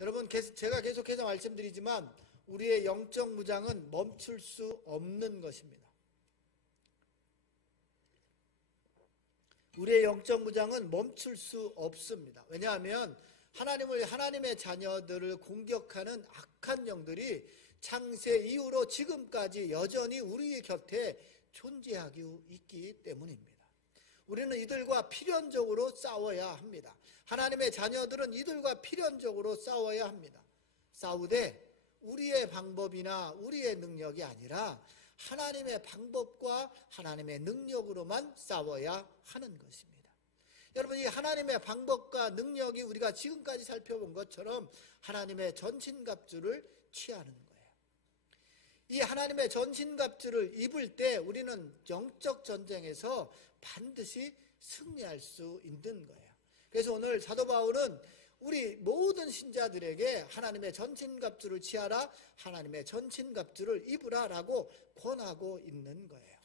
여러분, 제가 계속해서 말씀드리지만 우리의 영적 무장은 멈출 수 없는 것입니다. 우리의 영적 무장은 멈출 수 없습니다. 왜냐하면 하나님의 자녀들을 공격하는 악한 영들이 창세 이후로 지금까지 여전히 우리의 곁에 존재하고 있기 때문입니다. 우리는 이들과 필연적으로 싸워야 합니다. 하나님의 자녀들은 이들과 필연적으로 싸워야 합니다. 싸우되 우리의 방법이나 우리의 능력이 아니라 하나님의 방법과 하나님의 능력으로만 싸워야 하는 것입니다. 여러분, 이 하나님의 방법과 능력이 우리가 지금까지 살펴본 것처럼 하나님의 전신갑주를 취하는 거예요. 이 하나님의 전신갑주를 입을 때 우리는 영적 전쟁에서 반드시 승리할 수 있는 거예요. 그래서 오늘 사도 바울은 우리 모든 신자들에게 하나님의 전신갑주를 취하라, 하나님의 전신갑주를 입으라 라고 권하고 있는 거예요.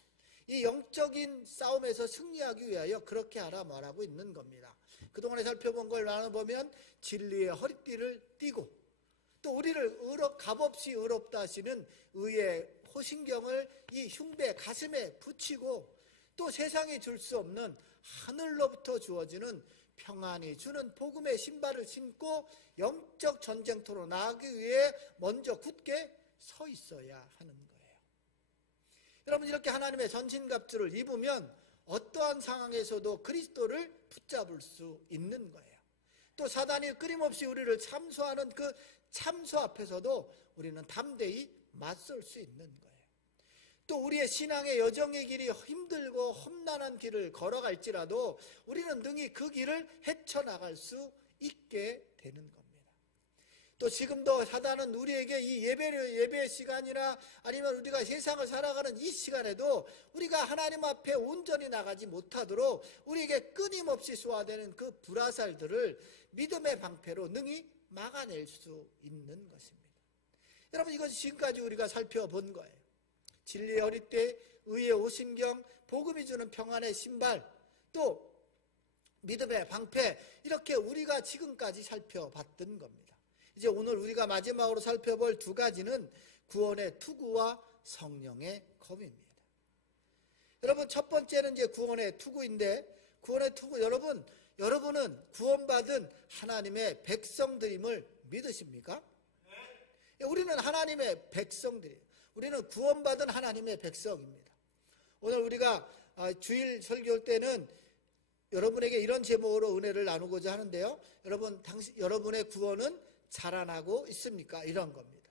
이 영적인 싸움에서 승리하기 위하여 그렇게 하라 말하고 있는 겁니다. 그동안에 살펴본 걸 나눠보면 진리의 허리띠를 띠고, 또 우리를 값없이 의롭다 하시는 의의 호신경을 이 흉배 가슴에 붙이고, 또 세상이 줄 수 없는 하늘로부터 주어지는 평안이 주는 복음의 신발을 신고 영적 전쟁터로 나가기 위해 먼저 굳게 서 있어야 하는 거예요. 여러분, 이렇게 하나님의 전신갑주를 입으면 어떠한 상황에서도 그리스도를 붙잡을 수 있는 거예요. 또 사단이 끊임없이 우리를 참소하는 그 참소 앞에서도 우리는 담대히 맞설 수 있는 거예요. 또 우리의 신앙의 여정의 길이 힘들고 험난한 길을 걸어갈지라도 우리는 능히 그 길을 헤쳐나갈 수 있게 되는 겁니다. 또 지금도 사단은 우리에게 이 예배 시간이나 아니면 우리가 세상을 살아가는 이 시간에도 우리가 하나님 앞에 온전히 나가지 못하도록 우리에게 끊임없이 쏘아대는 그 불화살들을 믿음의 방패로 능히 막아낼 수 있는 것입니다. 여러분, 이것이 지금까지 우리가 살펴본 거예요. 진리의 허리띠, 의의 오신경, 복음이 주는 평안의 신발, 또 믿음의 방패, 이렇게 우리가 지금까지 살펴봤던 겁니다. 이제 오늘 우리가 마지막으로 살펴볼 두 가지는 구원의 투구와 성령의 검입니다. 여러분, 첫 번째는 이제 구원의 투구인데, 구원의 투구, 여러분은 구원받은 하나님의 백성들임을 믿으십니까? 우리는 하나님의 백성들이에요. 우리는 구원받은 하나님의 백성입니다. 오늘 우리가 주일 설교할 때는 여러분에게 이런 제목으로 은혜를 나누고자 하는데요. 여러분의 구원은 자라나고 있습니까? 이런 겁니다.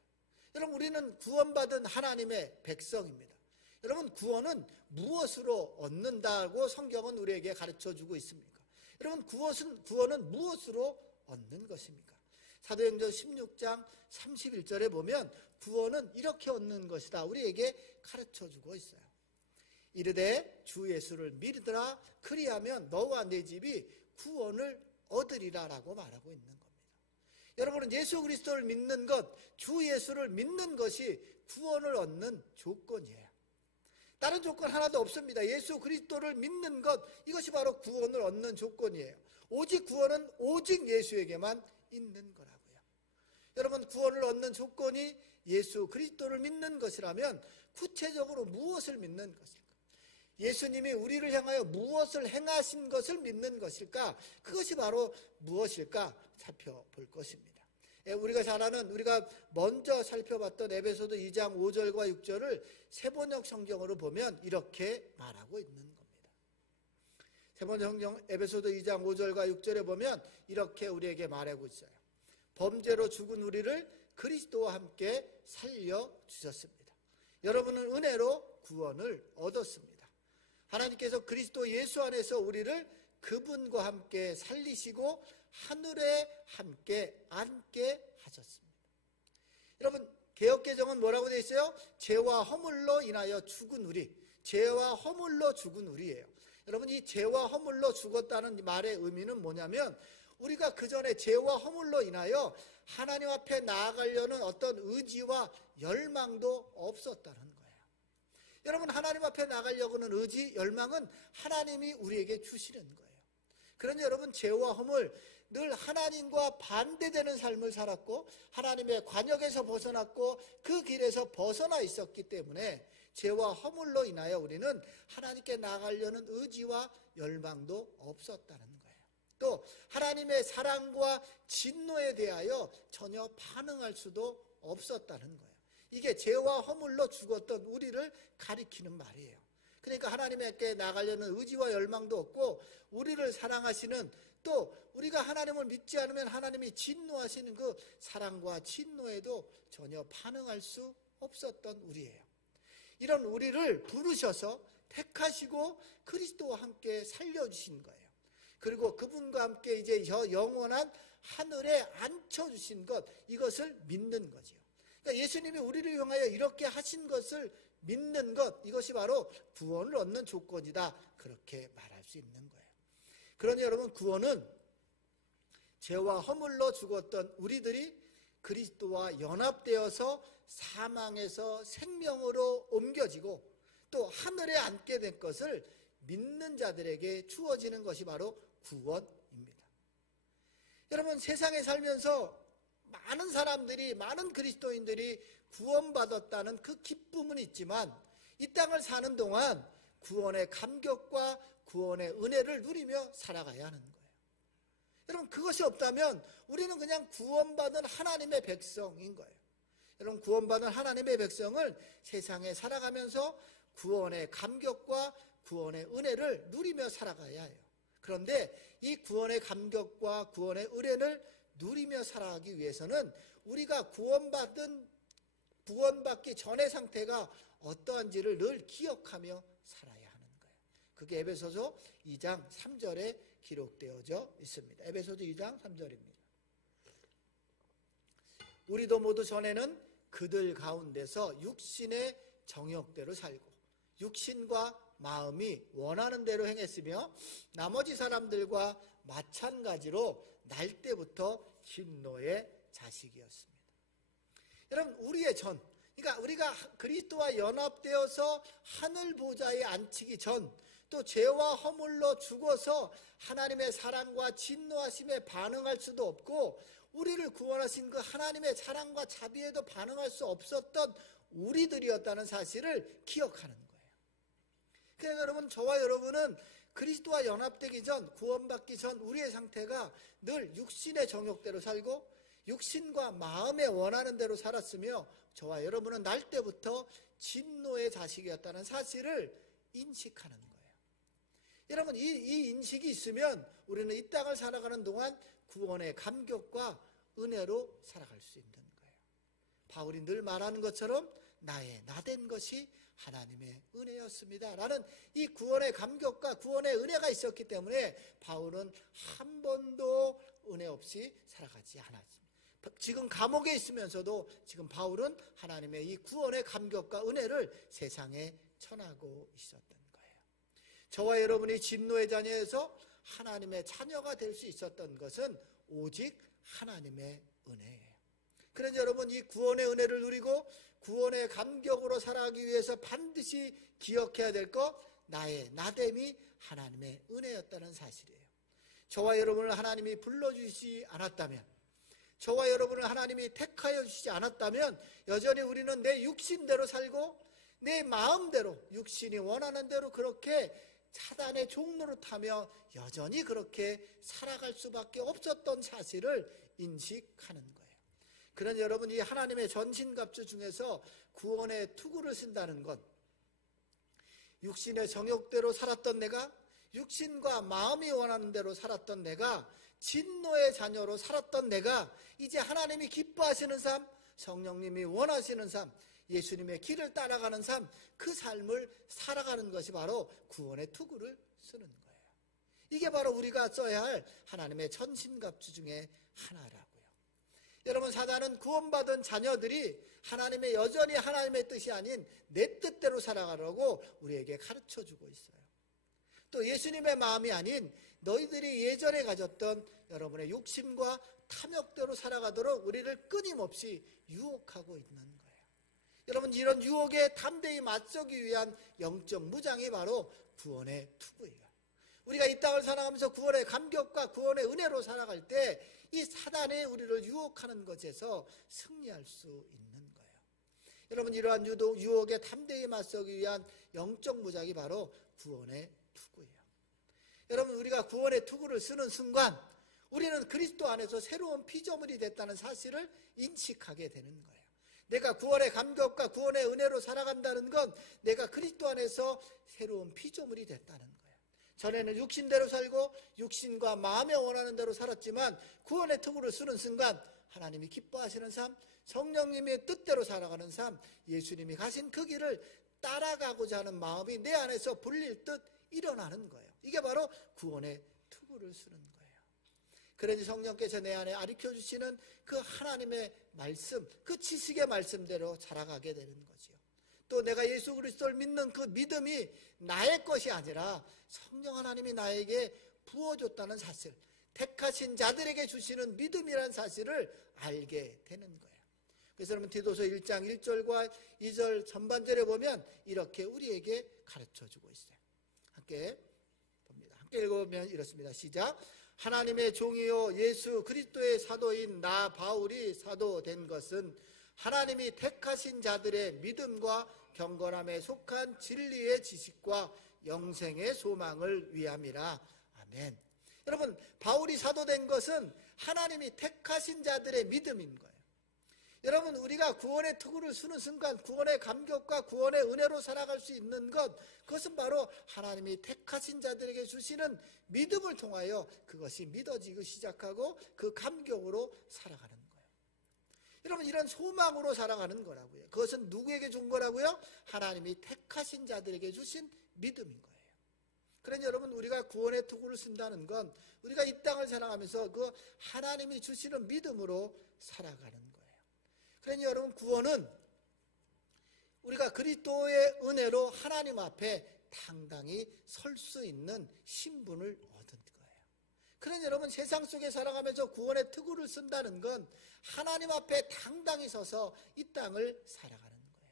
여러분, 우리는 구원받은 하나님의 백성입니다. 여러분, 구원은 무엇으로 얻는다고 성경은 우리에게 가르쳐주고 있습니까? 여러분, 구원은 무엇으로 얻는 것입니까? 사도행전 16장 31절에 보면 구원은 이렇게 얻는 것이다 우리에게 가르쳐주고 있어요. 이르되 주 예수를 믿으라, 그리하면 너와 네 집이 구원을 얻으리라 라고 말하고 있는 겁니다. 여러분은 예수 그리스도를 믿는 것, 주 예수를 믿는 것이 구원을 얻는 조건이에요. 다른 조건 하나도 없습니다. 예수 그리스도를 믿는 것, 이것이 바로 구원을 얻는 조건이에요. 오직 구원은 오직 예수에게만 있는 거라고요. 여러분, 구원을 얻는 조건이 예수 그리스도를 믿는 것이라면 구체적으로 무엇을 믿는 것일까? 예수님이 우리를 향하여 무엇을 행하신 것을 믿는 것일까? 그것이 바로 무엇일까? 살펴볼 것입니다. 우리가 잘 아는, 우리가 먼저 살펴봤던 에베소서 2장 5절과 6절을 세번역 성경으로 보면 이렇게 말하고 있는 겁니다. 세번역 성경 에베소서 2장 5절과 6절에 보면 이렇게 우리에게 말하고 있어요. 범죄로 죽은 우리를 그리스도와 함께 살려주셨습니다. 여러분은 은혜로 구원을 얻었습니다. 하나님께서 그리스도 예수 안에서 우리를 그분과 함께 살리시고 하늘에 함께 앉게 하셨습니다. 여러분, 개역개정은 뭐라고 되어 있어요? 죄와 허물로 인하여 죽은 우리, 죄와 허물로 죽은 우리예요. 여러분, 이 죄와 허물로 죽었다는 말의 의미는 뭐냐면 우리가 그 전에 죄와 허물로 인하여 하나님 앞에 나아가려는 어떤 의지와 열망도 없었다는 거예요. 여러분, 하나님 앞에 나가려고 하는 의지, 열망은 하나님이 우리에게 주시는 거예요. 그러니 여러분, 죄와 허물, 늘 하나님과 반대되는 삶을 살았고 하나님의 관역에서 벗어났고 그 길에서 벗어나 있었기 때문에 죄와 허물로 인하여 우리는 하나님께 나아가려는 의지와 열망도 없었다는 거예요. 또 하나님의 사랑과 진노에 대하여 전혀 반응할 수도 없었다는 거예요. 이게 죄와 허물로 죽었던 우리를 가리키는 말이에요. 그러니까 하나님께 나아가려는 의지와 열망도 없고 우리를 사랑하시는, 또 우리가 하나님을 믿지 않으면 하나님이 진노하시는 그 사랑과 진노에도 전혀 반응할 수 없었던 우리예요. 이런 우리를 부르셔서 택하시고 그리스도와 함께 살려주신 거예요. 그리고 그분과 함께 이제 영원한 하늘에 앉혀주신 것, 이것을 믿는 거죠. 그러니까 예수님이 우리를 향하여 이렇게 하신 것을 믿는 것, 이것이 바로 구원을 얻는 조건이다, 그렇게 말할 수 있는 거예요. 그러니 여러분, 구원은 죄와 허물로 죽었던 우리들이 그리스도와 연합되어서 사망에서 생명으로 옮겨지고 또 하늘에 앉게 된 것을 믿는 자들에게 주어지는 것이 바로 구원입니다. 여러분, 세상에 살면서 많은 사람들이, 많은 그리스도인들이 구원받았다는 그 기쁨은 있지만 이 땅을 사는 동안 구원의 감격과 구원의 은혜를 누리며 살아가야 하는 거예요. 여러분, 그것이 없다면 우리는 그냥 구원받은 하나님의 백성인 거예요. 여러분, 구원받은 하나님의 백성을 세상에 살아가면서 구원의 감격과 구원의 은혜를 누리며 살아가야 해요. 그런데 이 구원의 감격과 구원의 은혜를 누리며 살아가기 위해서는 우리가 구원받기 전의 상태가 어떠한지를 늘 기억하며 살아야 하는 거예요. 그게 에베소서 2장 3절에 기록되어져 있습니다. 에베소서 2장 3절입니다. 우리도 모두 전에는 그들 가운데서 육신의 정욕대로 살고 육신과 마음이 원하는 대로 행했으며 나머지 사람들과 마찬가지로 날 때부터 진노의 자식이었습니다. 여러분, 우리의 전, 그러니까 우리가 그리스도와 연합되어서 하늘 보좌에 앉히기 전, 또 죄와 허물로 죽어서 하나님의 사랑과 진노하심에 반응할 수도 없고 우리를 구원하신 그 하나님의 사랑과 자비에도 반응할 수 없었던 우리들이었다는 사실을 기억하는 거예요. 그래서 여러분, 저와 여러분은 그리스도와 연합되기 전, 구원받기 전 우리의 상태가 늘 육신의 정욕대로 살고 육신과 마음에 원하는 대로 살았으며 저와 여러분은 날 때부터 진노의 자식이었다는 사실을 인식하는 거예요. 여러분, 이 인식이 있으면 우리는 이 땅을 살아가는 동안 구원의 감격과 은혜로 살아갈 수 있는 거예요. 바울이 늘 말하는 것처럼 나의 나된 것이 하나님의 은혜였습니다 라는 이 구원의 감격과 구원의 은혜가 있었기 때문에 바울은 한 번도 은혜 없이 살아가지 않았습니다. 지금 감옥에 있으면서도 지금 바울은 하나님의 이 구원의 감격과 은혜를 세상에 전하고 있었던 거예요. 저와 여러분이 진노의 자녀에서 하나님의 자녀가 될 수 있었던 것은 오직 하나님의 은혜예요. 그래서 여러분, 이 구원의 은혜를 누리고 구원의 감격으로 살아가기 위해서 반드시 기억해야 될 것, 나의 나됨이 하나님의 은혜였다는 사실이에요. 저와 여러분을 하나님이 불러주시지 않았다면, 저와 여러분을 하나님이 택하여 주시지 않았다면 여전히 우리는 내 육신대로 살고 내 마음대로, 육신이 원하는 대로 그렇게 사단의 종로를 타며 여전히 그렇게 살아갈 수밖에 없었던 사실을 인식하는 거예요. 그런 여러분, 이 하나님의 전신갑주 중에서 구원의 투구를 쓴다는 것, 육신의 정욕대로 살았던 내가, 육신과 마음이 원하는 대로 살았던 내가, 진노의 자녀로 살았던 내가 이제 하나님이 기뻐하시는 삶, 성령님이 원하시는 삶, 예수님의 길을 따라가는 삶, 그 삶을 살아가는 것이 바로 구원의 투구를 쓰는 거예요. 이게 바로 우리가 써야 할 하나님의 전신갑주 중에 하나라고요. 여러분, 사단은 구원받은 자녀들이 하나님의, 여전히 하나님의 뜻이 아닌 내 뜻대로 살아가라고 우리에게 가르쳐주고 있어요. 또 예수님의 마음이 아닌 너희들이 예전에 가졌던 여러분의 욕심과 탐욕대로 살아가도록 우리를 끊임없이 유혹하고 있는 거예요. 여러분, 이런 유혹에 담대히 맞서기 위한 영적 무장이 바로 구원의 투구예요. 우리가 이 땅을 살아가면서 구원의 감격과 구원의 은혜로 살아갈 때 이 사단이 우리를 유혹하는 것에서 승리할 수 있는 거예요. 여러분, 이러한 유혹에 담대히 맞서기 위한 영적 무장이 바로 구원의 투구예요. 여러분, 우리가 구원의 투구를 쓰는 순간 우리는 그리스도 안에서 새로운 피조물이 됐다는 사실을 인식하게 되는 거예요. 내가 구원의 감격과 구원의 은혜로 살아간다는 건 내가 그리스도 안에서 새로운 피조물이 됐다는 거예요. 전에는 육신대로 살고 육신과 마음에 원하는 대로 살았지만 구원의 투구를 쓰는 순간 하나님이 기뻐하시는 삶, 성령님의 뜻대로 살아가는 삶, 예수님이 가신 그 길을 따라가고자 하는 마음이 내 안에서 불릴 듯 일어나는 거예요. 이게 바로 구원의 투구를 쓰는 거예요. 그러니 성령께서 내 안에 가르쳐주시는 그 하나님의 말씀, 그 지식의 말씀대로 살아가게 되는 거지요. 또 내가 예수 그리스도를 믿는 그 믿음이 나의 것이 아니라 성령 하나님이 나에게 부어줬다는 사실, 택하신 자들에게 주시는 믿음이라는 사실을 알게 되는 거예요. 그래서 여러분, 디도서 1장 1절과 2절 전반절에 보면 이렇게 우리에게 가르쳐주고 있어요. 함께 봅니다. 함께 읽어보면 이렇습니다. 시작. 하나님의 종이요 예수 그리스도의 사도인 나 바울이 사도된 것은 하나님이 택하신 자들의 믿음과 경건함에 속한 진리의 지식과 영생의 소망을 위함이라. 아멘. 여러분, 바울이 사도된 것은 하나님이 택하신 자들의 믿음인 거예요. 여러분, 우리가 구원의 투구를 쓰는 순간 구원의 감격과 구원의 은혜로 살아갈 수 있는 것, 그것은 바로 하나님이 택하신 자들에게 주시는 믿음을 통하여 그것이 믿어지기 시작하고 그 감격으로 살아가는 거예요. 여러분, 이런 소망으로 살아가는 거라고요. 그것은 누구에게 준 거라고요? 하나님이 택하신 자들에게 주신 믿음인 거예요. 그러니 여러분, 우리가 구원의 투구를 쓴다는 건 우리가 이 땅을 살아가면서 그 하나님이 주시는 믿음으로 살아가는 거예요. 그러니 여러분, 구원은 우리가 그리스도의 은혜로 하나님 앞에 당당히 설 수 있는 신분을 얻은 거예요. 그러니 여러분, 세상 속에 살아가면서 구원의 투구를 쓴다는 건 하나님 앞에 당당히 서서 이 땅을 살아가는 거예요.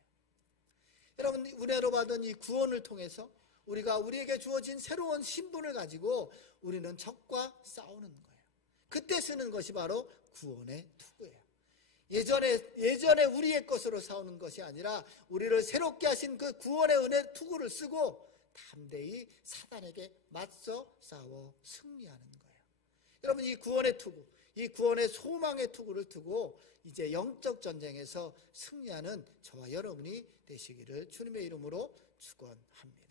여러분, 은혜로 받은 이 구원을 통해서 우리가 우리에게 주어진 새로운 신분을 가지고 우리는 적과 싸우는 거예요. 그때 쓰는 것이 바로 구원의 투구예요. 예전에 우리의 것으로 싸우는 것이 아니라 우리를 새롭게 하신 그 구원의 은혜 투구를 쓰고 담대히 사단에게 맞서 싸워 승리하는 거예요. 여러분, 이 구원의 투구, 이 구원의 소망의 투구를 두고 이제 영적 전쟁에서 승리하는 저와 여러분이 되시기를 주님의 이름으로 축원합니다.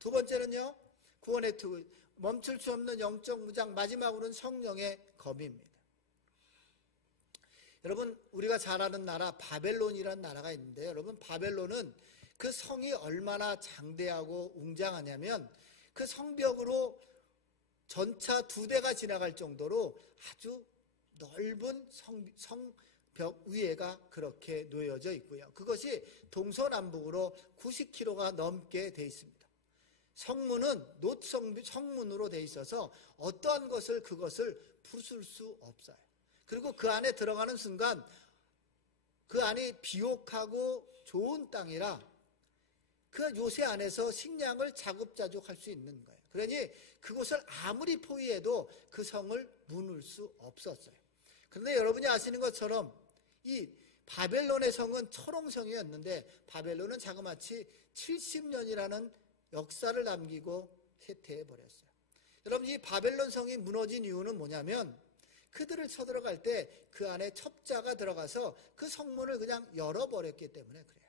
두 번째는요, 구원의 투구, 멈출 수 없는 영적 무장, 마지막으로는 성령의 검입니다. 여러분, 우리가 잘 아는 나라 바벨론이라는 나라가 있는데, 여러분, 바벨론은 그 성이 얼마나 장대하고 웅장하냐면 그 성벽으로 전차 2대가 지나갈 정도로 아주 넓은 성벽 위에가 그렇게 놓여져 있고요. 그것이 동서남북으로 90km가 넘게 돼 있습니다. 성문은 성문으로 돼 있어서 어떠한 그것을 부술 수 없어요. 그리고 그 안에 들어가는 순간 그 안이 비옥하고 좋은 땅이라 그 요새 안에서 식량을 자급자족할 수 있는 거예요. 그러니 그곳을 아무리 포위해도 그 성을 무눌 수 없었어요. 그런데 여러분이 아시는 것처럼 이 바벨론의 성은 철옹성이었는데 바벨론은 자그마치 70년이라는 역사를 남기고 쇠퇴해버렸어요. 여러분, 이 바벨론 성이 무너진 이유는 뭐냐면 그들을 쳐들어갈 때 그 안에 첩자가 들어가서 그 성문을 그냥 열어버렸기 때문에 그래요.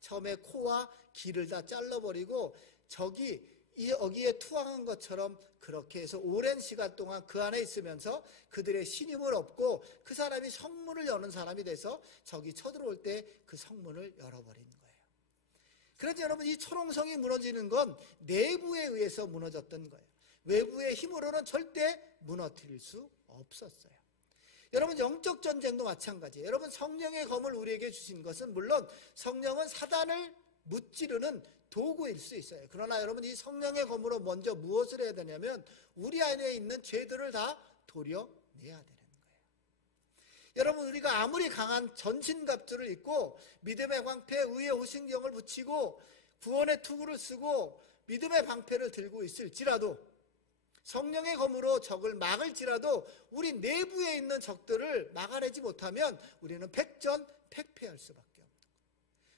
처음에 코와 귀를 다 잘라버리고 여기에 투항한 것처럼 그렇게 해서 오랜 시간 동안 그 안에 있으면서 그들의 신임을 얻고 그 사람이 성문을 여는 사람이 돼서 적이 쳐들어올 때 그 성문을 열어버린 거예요. 그래서 여러분, 이 초롱성이 무너지는 건 내부에 의해서 무너졌던 거예요. 외부의 힘으로는 절대 무너뜨릴 수 없었어요. 여러분, 영적 전쟁도 마찬가지예요. 여러분, 성령의 검을 우리에게 주신 것은 물론 성령은 사단을 무찌르는 도구일 수 있어요. 그러나 여러분, 이 성령의 검으로 먼저 무엇을 해야 되냐면 우리 안에 있는 죄들을 다 도려내야 되는 거예요. 여러분, 우리가 아무리 강한 전신갑주를 입고 믿음의 광패, 의의 오신경을 붙이고 구원의 투구를 쓰고 믿음의 방패를 들고 있을지라도, 성령의 검으로 적을 막을지라도 우리 내부에 있는 적들을 막아내지 못하면 우리는 백전백패할 수밖에 없는 거예요.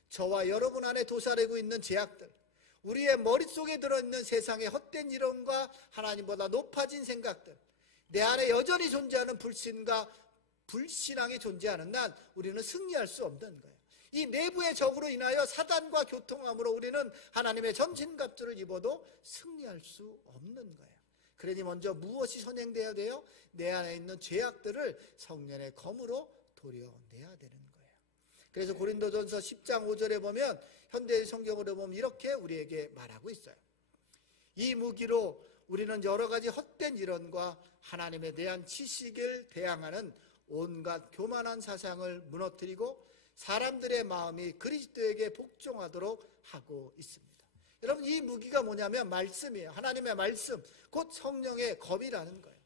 저와 여러분 안에 도사리고 있는 죄악들, 우리의 머릿속에 들어있는 세상의 헛된 이론과 하나님보다 높아진 생각들, 내 안에 여전히 존재하는 불신과 불신앙이 존재하는 한 우리는 승리할 수 없는 거예요. 이 내부의 적으로 인하여 사단과 교통함으로 우리는 하나님의 전신갑주를 입어도 승리할 수 없는 거예요. 그러니 먼저 무엇이 선행되어야 돼요? 내 안에 있는 죄악들을 성령의 검으로 도려내야 되는 거예요. 그래서 고린도전서 10장 5절에 보면, 현대 성경으로 보면 이렇게 우리에게 말하고 있어요. 이 무기로 우리는 여러 가지 헛된 이론과 하나님에 대한 지식을 대항하는 온갖 교만한 사상을 무너뜨리고 사람들의 마음이 그리스도에게 복종하도록 하고 있습니다. 여러분, 이 무기가 뭐냐면 말씀이에요. 하나님의 말씀, 곧 성령의 검이라는 거예요.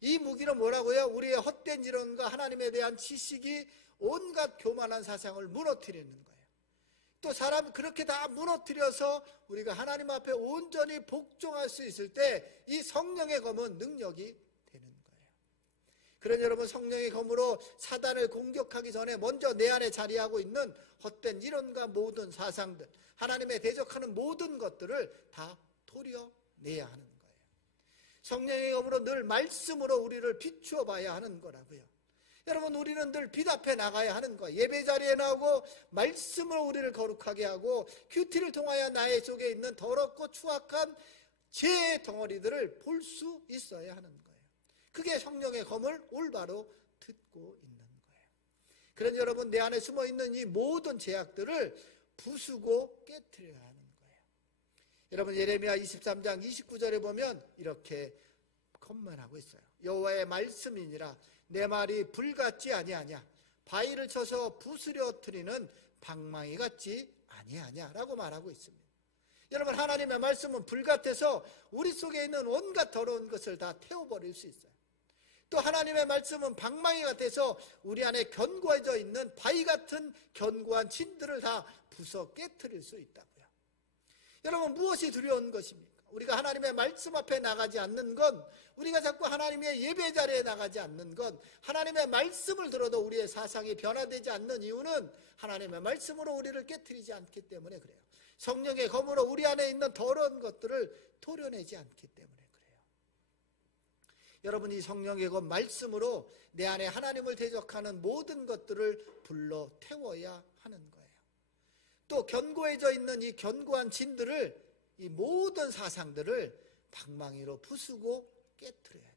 이 무기로 뭐라고요? 우리의 헛된 이론과 하나님에 대한 지식이 온갖 교만한 사상을 무너뜨리는 거예요. 또 사람 그렇게 다 무너뜨려서 우리가 하나님 앞에 온전히 복종할 수 있을 때 이 성령의 검은 능력이 되는 거예요. 그러니 여러분, 성령의 검으로 사단을 공격하기 전에 먼저 내 안에 자리하고 있는 헛된 이론과 모든 사상들, 하나님에 대적하는 모든 것들을 다 도려내야 하는 거예요. 성령의 검으로 늘 말씀으로 우리를 비추어 봐야 하는 거라고요. 여러분, 우리는 늘 빛 앞에 나가야 하는 거예요. 예배 자리에 나오고 말씀으로 우리를 거룩하게 하고 큐티를 통하여 나의 속에 있는 더럽고 추악한 죄의 덩어리들을 볼 수 있어야 하는 거예요. 그게 성령의 검을 올바로 듣고 있는 거예요. 그러니 여러분, 내 안에 숨어있는 이 모든 죄악들을 부수고 깨트려야 하는 거예요. 여러분, 예레미야 23장 29절에 보면 이렇게 건면하고 있어요. 여호와의 말씀이니라 내 말이 불같지 아니하냐, 바위를 쳐서 부스러뜨리는 방망이 같지 아니하냐 라고 말하고 있습니다. 여러분, 하나님의 말씀은 불같아서 우리 속에 있는 온갖 더러운 것을 다 태워버릴 수 있어요. 또 하나님의 말씀은 방망이 같아서 우리 안에 견고해져 있는 바위 같은 견고한 진들을 다 부숴 깨트릴 수 있다고요. 여러분, 무엇이 두려운 것입니까? 우리가 하나님의 말씀 앞에 나가지 않는 건, 우리가 자꾸 하나님의 예배 자리에 나가지 않는 건, 하나님의 말씀을 들어도 우리의 사상이 변화되지 않는 이유는 하나님의 말씀으로 우리를 깨트리지 않기 때문에 그래요. 성령의 검으로 우리 안에 있는 더러운 것들을 도려내지 않기 때문에 그래요. 여러분, 이 성령의 검 말씀으로 내 안에 하나님을 대적하는 모든 것들을 불러 태워야 하는 거예요. 또 견고해져 있는 이 견고한 진들을, 이 모든 사상들을 방망이로 부수고 깨트려야 돼요.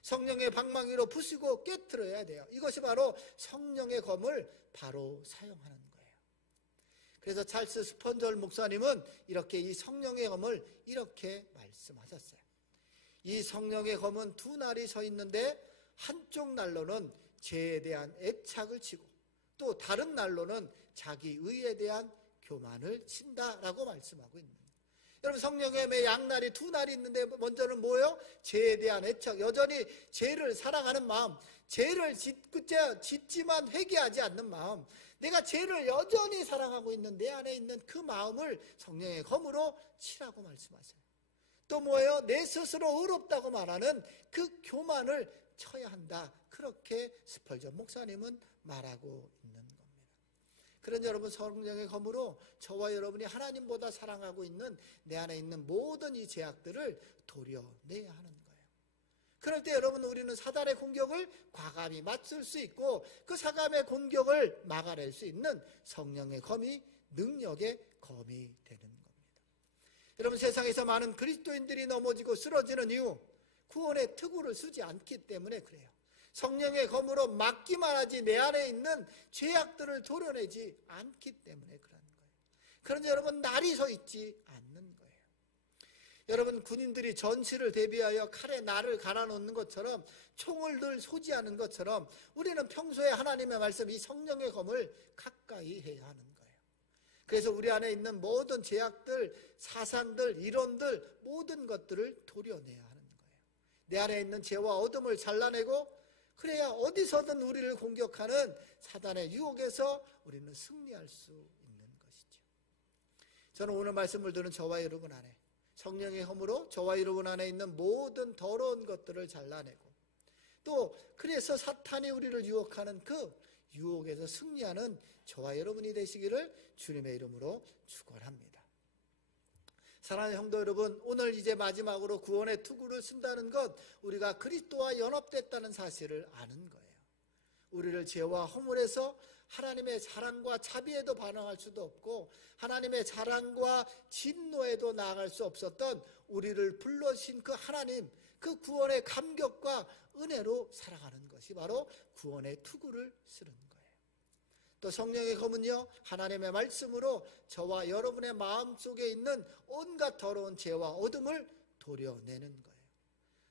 성령의 방망이로 부수고 깨트려야 돼요. 이것이 바로 성령의 검을 바로 사용하는 거예요. 그래서 찰스 스펀절 목사님은 이렇게 이 성령의 검을 이렇게 말씀하셨어요. 이 성령의 검은 두 날이 서 있는데, 한쪽 날로는 죄에 대한 애착을 치고 또 다른 날로는 자기 의에 대한 교만을 친다라고 말씀하고 있는 거예요. 여러분, 성령의 양날이 두 날이 있는데, 먼저는 뭐예요? 죄에 대한 애착, 여전히 죄를 사랑하는 마음, 죄를 짓지만 회개하지 않는 마음, 내가 죄를 여전히 사랑하고 있는 내 안에 있는 그 마음을 성령의 검으로 치라고 말씀하세요. 또 뭐예요? 내 스스로 의롭다고 말하는 그 교만을 쳐야 한다, 그렇게 스펄전 목사님은 말하고 있는 겁니다. 그런 여러분, 성령의 검으로 저와 여러분이 하나님보다 사랑하고 있는 내 안에 있는 모든 이 죄악들을 도려내야 하는 거예요. 그럴 때 여러분, 우리는 사단의 공격을 과감히 맞설 수 있고, 그 사감의 공격을 막아낼 수 있는 성령의 검이 능력의 검이 되는 겁니다. 여러분, 세상에서 많은 그리스도인들이 넘어지고 쓰러지는 이유, 구원의 특구를 쓰지 않기 때문에 그래요. 성령의 검으로 막기만 하지 내 안에 있는 죄악들을 도려내지 않기 때문에 그러는 거예요. 그런데 여러분, 날이 서 있지 않는 거예요. 여러분, 군인들이 전시를 대비하여 칼에 날을 갈아놓는 것처럼, 총을 늘 소지하는 것처럼, 우리는 평소에 하나님의 말씀, 이 성령의 검을 가까이 해야 하는 거예요. 그래서 우리 안에 있는 모든 죄악들, 사상들, 이론들, 모든 것들을 도려내야 하는 거예요. 내 안에 있는 죄와 어둠을 잘라내고, 그래야 어디서든 우리를 공격하는 사단의 유혹에서 우리는 승리할 수 있는 것이죠. 저는 오늘 말씀을 듣는 저와 여러분 안에 성령의 힘으로 저와 여러분 안에 있는 모든 더러운 것들을 잘라내고, 또 그래서 사탄이 우리를 유혹하는 그 유혹에서 승리하는 저와 여러분이 되시기를 주님의 이름으로 축원합니다. 사랑하는 성도 여러분, 오늘 이제 마지막으로 구원의 투구를 쓴다는 것, 우리가 그리스도와 연합됐다는 사실을 아는 거예요. 우리를 죄와 허물에서 하나님의 사랑과 자비에도 반응할 수도 없고 하나님의 사랑과 진노에도 나아갈 수 없었던 우리를 불러주신 그 하나님, 그 구원의 감격과 은혜로 살아가는 것이 바로 구원의 투구를 쓰는 거예요. 또 성령의 검은요, 하나님의 말씀으로 저와 여러분의 마음속에 있는 온갖 더러운 죄와 어둠을 도려내는 거예요.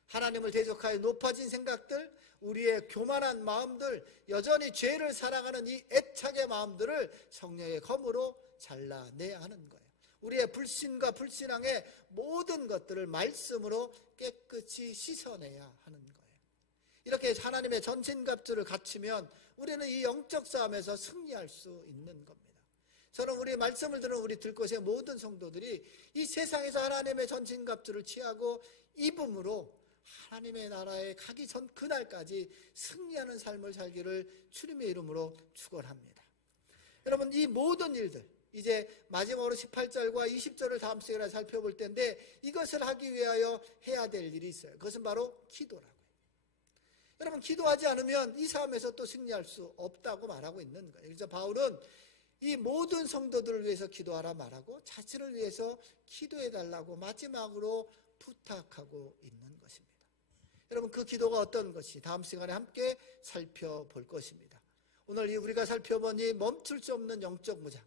하나님을 대적하여 높아진 생각들, 우리의 교만한 마음들, 여전히 죄를 사랑하는 이 애착의 마음들을 성령의 검으로 잘라내야 하는 거예요. 우리의 불신과 불신앙의 모든 것들을 말씀으로 깨끗이 씻어내야 하는 거예요. 이렇게 하나님의 전신갑주를 갖추면 우리는 이 영적 싸움에서 승리할 수 있는 겁니다. 저는 우리 말씀을 들은 우리 들것의 모든 성도들이 이 세상에서 하나님의 전신갑주를 취하고 입음으로 하나님의 나라에 가기 전 그날까지 승리하는 삶을 살기를 주님의 이름으로 축원합니다. 여러분, 이 모든 일들, 이제 마지막으로 18절과 20절을 다음 시간에 살펴볼 텐데, 이것을 하기 위하여 해야 될 일이 있어요. 그것은 바로 기도라고요. 여러분, 기도하지 않으면 이 삶에서 또 승리할 수 없다고 말하고 있는 거예요. 그래서 바울은 이 모든 성도들을 위해서 기도하라 말하고 자신을 위해서 기도해달라고 마지막으로 부탁하고 있는 것입니다. 여러분, 그 기도가 어떤 것이 다음 시간에 함께 살펴볼 것입니다. 오늘 우리가 살펴본 이 멈출 수 없는 영적 무장,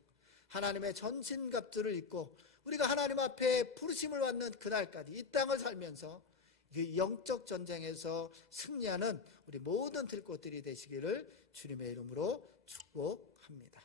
하나님의 전신갑주를 입고 우리가 하나님 앞에 부르심을 받는 그날까지 이 땅을 살면서 그 영적 전쟁에서 승리하는 우리 모든 들꽃들이 되시기를 주님의 이름으로 축복합니다.